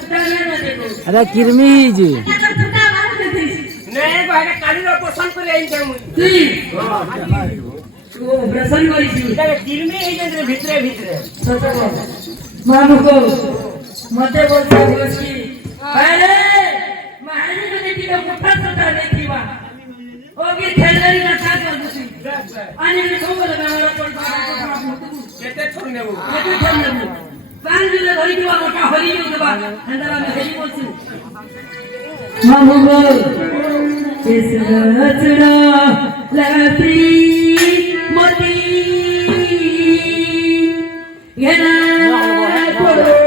अरे किरमी जी नहीं बाहर काली रो पसंद करे आई जाऊ ओ प्रसन्न होइसी तारे किरमी हे जे भितरे भितरे सतको मामू को मते बोलता बोलसी अरे महाराज को देखी तो कुठा सता देखीवा ओगी थेलरी ना साथ बोलसी आणि मी खोबल गावाला पण केते छोड नेबो केते छोड नेबो बांधले धरी दिवा मोठा हरी येऊ देवा अंदरा में हरी बोलसी मामू को इस रचना लती मोती येना कोडो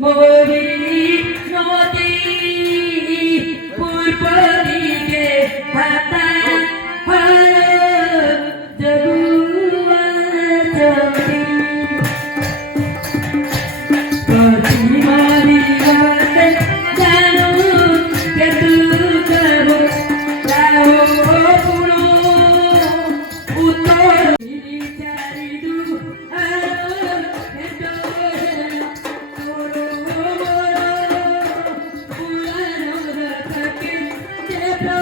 मोरी नोती पुरपरी के हाता हर जगुआ चोती पति मारी बात जानू के तू करो लाओ पुनो उतर चारी दू आरो हेतो तोरो मोरो पुरानो रखके जेतो